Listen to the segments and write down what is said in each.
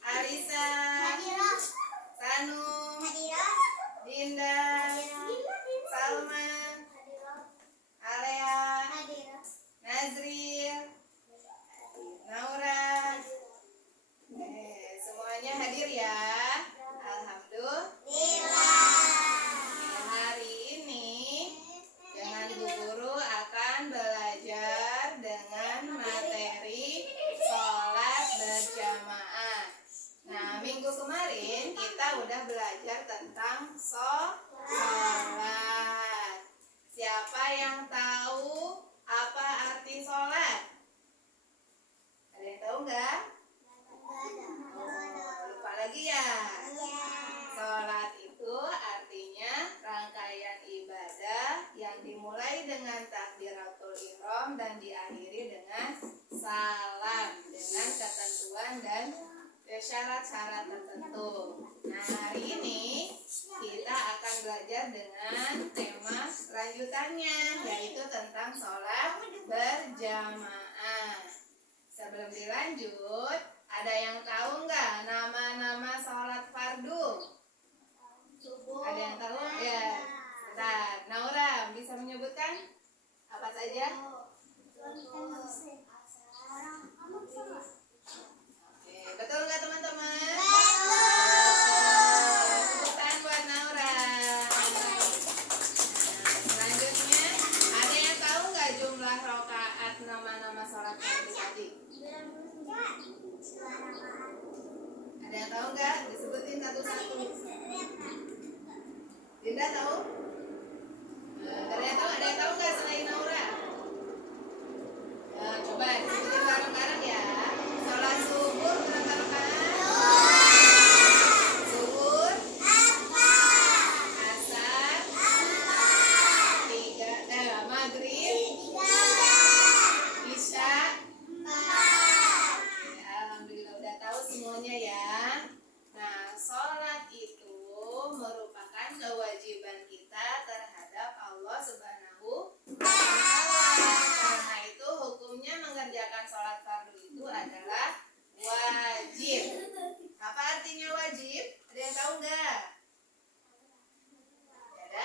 Alisa, Sanum, Dinda, Salma, Alea, Nazril, Naura. Semuanya hadir ya. Alhamdulillah. Hari ini dengan Bu Guru akan belajar dengan materi sholat berjamaah. Nah, minggu kemarin kita udah belajar tentang sholat. Siapa yang tahu apa arti sholat? Ada yang tahu nggak? Lupa lagi ya? Sholat itu artinya rangkaian ibadah yang dimulai dengan takbiratul ihram dan diakhiri dengan salam dengan ketentuan dan syarat-syarat tertentu. Nah, hari ini kita akan belajar dengan tema lanjutannya, yaitu tentang sholat berjamaah. Sebelum dilanjut, ada yang tahu nggak nama-nama sholat fardu? Ada yang tahu? Ya. Bentar, Naura bisa menyebutkan apa saja? Oke, betul nggak teman-teman? Tepukan buat Naura. Selanjutnya, ada yang tahu nggak jumlah rakaat nama-nama sholat fardu tadi? Ada yang tahu nggak? Disebutin satu-satu. Dinda tahu? Ada yang tahu? Ada yang tahu nggak selain Naura? Coba disebutin bareng-bareng ya. Sholat subuh berapa rakaat? Zuhur 4. Asar 3. Maghrib 3. Isya 4. Alhamdulillah udah tahu semuanya ya. Nah, sholat itu merupakan kewajiban kita terhadap Allah Subhanahu wa Ta'ala. Karena itu hukumnya mengerjakan sholat fardu itu adalah wajib. Apa artinya wajib? Ada yang tahu nggak? Ada?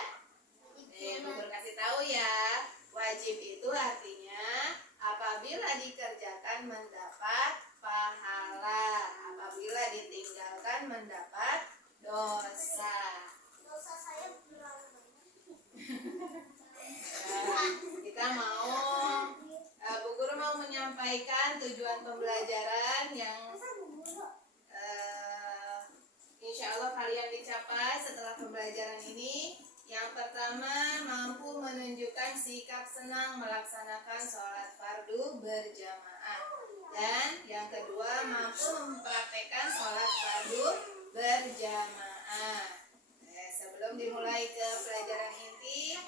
Bu Guru kasih tahu ya. Wajib itu artinya apabila dikerjakan mendapat pahala, apabila ditinggalkan mendapat dosa. Kita Bu Guru mau menyampaikan tujuan pembelajaran yang insya Allah kalian dicapai setelah pembelajaran ini. Yang pertama, mampu menunjukkan sikap senang melaksanakan sholat fardu berjamaah. Dan yang kedua, mampu mempraktekkan sholat fardu berjamaah. Sebelum dimulai ke pelajaran inti,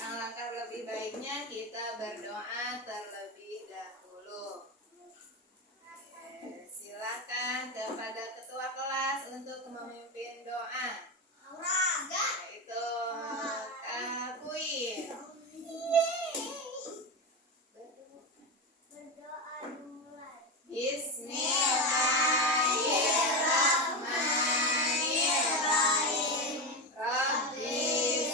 alangkah lebih baiknya kita berdoa terlebih dahulu. Silakan kepada ketua kelas untuk memimpin doa. Yaitu Kak Kuy. Bismillahirrahmanirrahim. Rabbi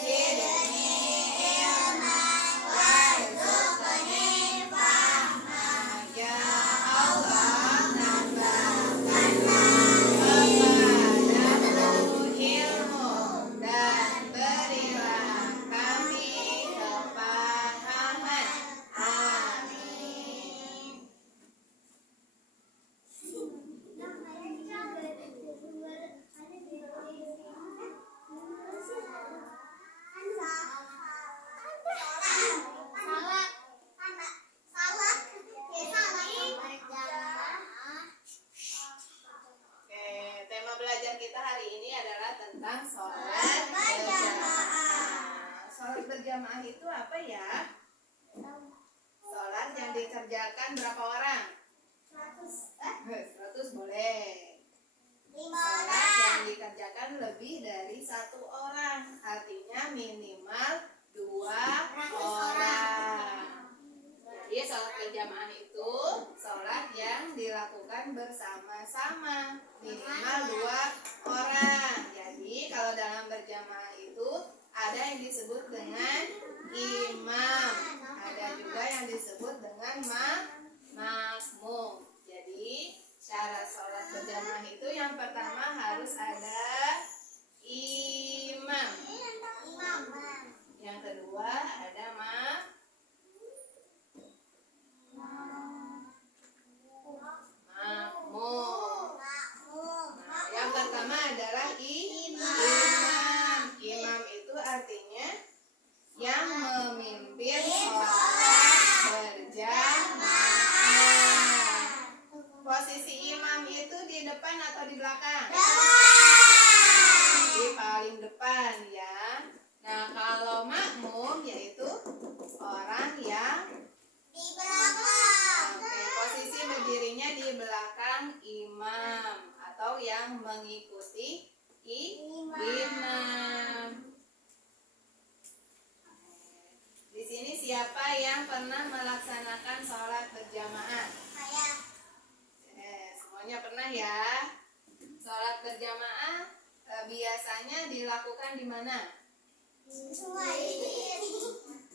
zidni ilman warzuqni fahma. Ya Allah, tambahkanlah kepadaku ilmu dan berilah kami kepahaman. Amin. Oke, tema belajar kita hari ini adalah tentang sholat berjamaah. Sholat berjamaah itu apa ya? Sholat yang dikerjakan berapa orang? 100 boleh. Sholat yang dikerjakan lebih dari 1 orang, artinya minimal 2 orang. Jadi sholat berjamaah itu sholat yang dilakukan bersama-sama, minimal 2 orang. Jadi kalau dalam berjamaah itu ada yang disebut dengan imam, ada juga yang disebut dengan makmum. Jadi syarat sholat berjamaah itu yang pertama harus ada imam, yang kedua ada makmum. Nah, yang pertama adalah imam. Imam itu artinya yang memimpin sholat berjamaah. Posisi imam itu di depan atau di belakang? Di paling depan ya. Nah, kalau makmum yaitu orang yang di belakang. Oke, posisi berdirinya di belakang imam atau yang mengikuti imam. Di sini siapa yang pernah melaksanakan sholat berjamaah? Saya. Semuanya pernah ya. Sholat berjamaah biasanya dilakukan di mana?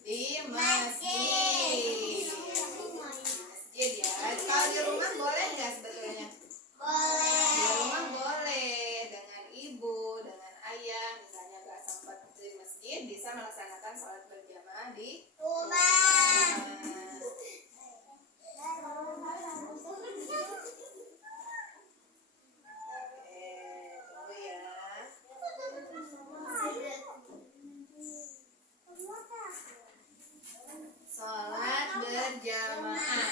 Di masjid. Masjid ya. Kalau di rumah boleh nggak sebetulnya? Boleh. Di rumah boleh, dengan ibu, dengan ayah, misalnya nggak sempat di masjid, bisa melaksanakan sholat berjamaah di rumah. Tunggu ya. Sholat berjamaah.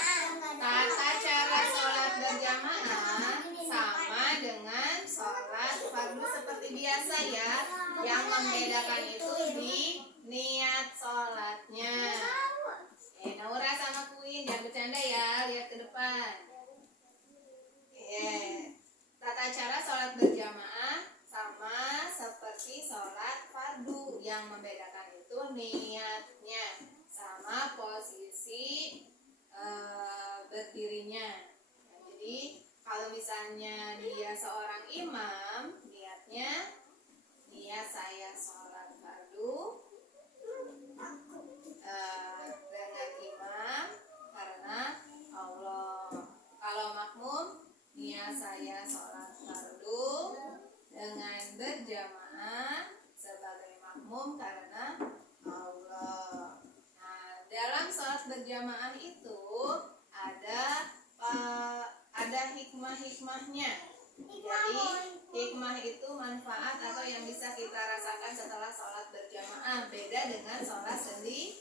Tata cara sholat berjamaah sama dengan sholat fardu seperti biasa ya. Yang membedakan itu di niat sholatnya. Naura sama Queen jangan bercanda ya, lihat ke depan. Tata cara sholat berjamaah sama seperti sholat fardu. Yang membedakan itu niatnya sama posisi berdirinya. Jadi kalau misalnya dia seorang imam, niatnya niat saya sholat fardu dengan imam karena Allah. Kalau makmum, niat saya sholat fardu dengan berjamaah sebagai makmum karena Allah. Nah, dalam sholat berjamaah itu ada hikmah-hikmahnya. Jadi hikmah itu manfaat atau yang bisa kita rasakan setelah sholat berjamaah, beda dengan sholat sendirian.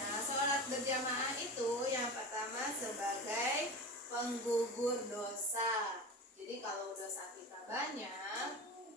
Nah, sholat berjamaah itu yang pertama sebagai penggugur dosa. Jadi kalau dosa kita banyak,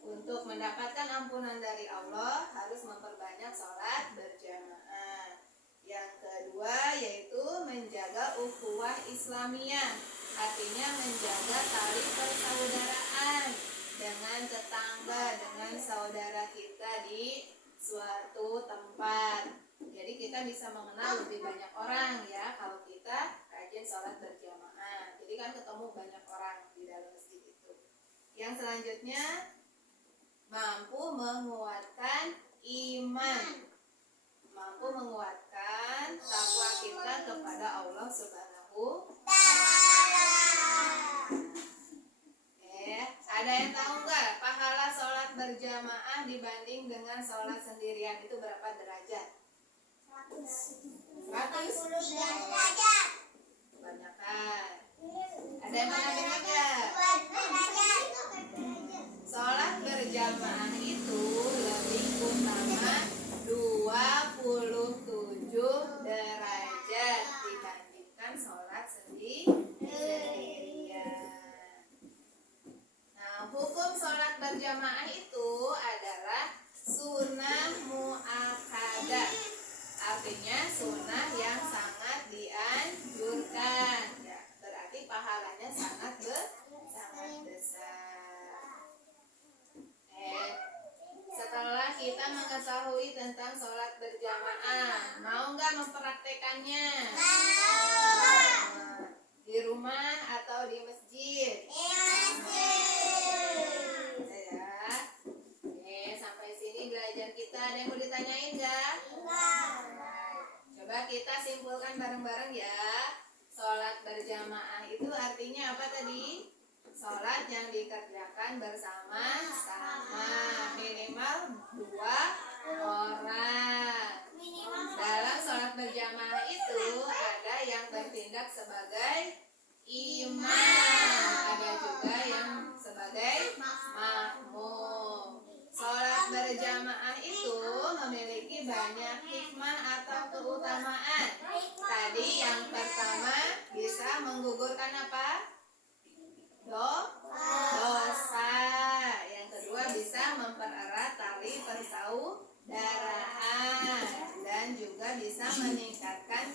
untuk mendapatkan ampunan dari Allah harus memperbanyak sholat berjamaah. Yang kedua yaitu menjaga ukhuwah Islamiyah, artinya menjaga tali persaudaraan dengan tetangga, dengan saudara kita di suatu tempat. Jadi kita bisa mengenal lebih banyak orang ya kalau kita rajin sholat berjamaah. Jadi kan ketemu banyak orang di dalam masjid itu. Yang selanjutnya mampu menguatkan iman, mampu menguatkan takwa kita kepada Allah Subhanahu wa Ta'ala. Ada yang tahu nggak pahala sholat berjamaah dibanding dengan sholat sendirian itu berapa derajat? 100 derajat. Kebanyakan. Ada yang pernah dengar nggak? Sholat berjamaah itu lebih utama 27 derajat dibandingkan sholat sendirian. Nah, hukum sholat berjamaah itu adalah sunnah muakkadah, artinya sunnah yang sangat dianjurkan ya, berarti pahalanya sangat besar. Setelah kita mengetahui tentang sholat berjamaah, mau nggak mempraktekannya? Di rumah ucapkan bareng-bareng ya. Sholat berjamaah itu artinya apa tadi? Sholat yang dikerjakan bersama-sama, minimal 2 orang. Dalam sholat berjamaah itu ada yang bertindak sebagai imam, ada juga yang sebagai makmum. Sholat berjamaah itu memiliki banyak hikmah atau keutamaan. Tadi yang pertama bisa menggugurkan apa? Dosa. Yang kedua bisa mempererat tali persaudaraan dan juga bisa meningkatkan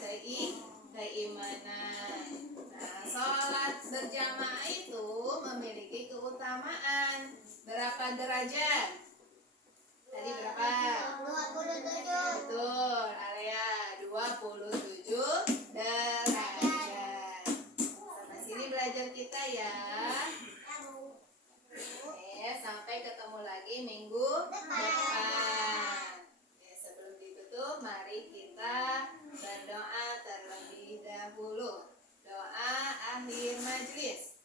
keimanan. Nah, sholat berjamaah itu memiliki keutamaan. Berapa derajat? Tadi berapa? 27. Betul, Alea, 27 derajat. Sampai sini belajar kita ya. Oke, sampai ketemu lagi minggu depan. Oke, sebelum ditutup, mari kita berdoa terlebih dahulu. Doa akhir majlis.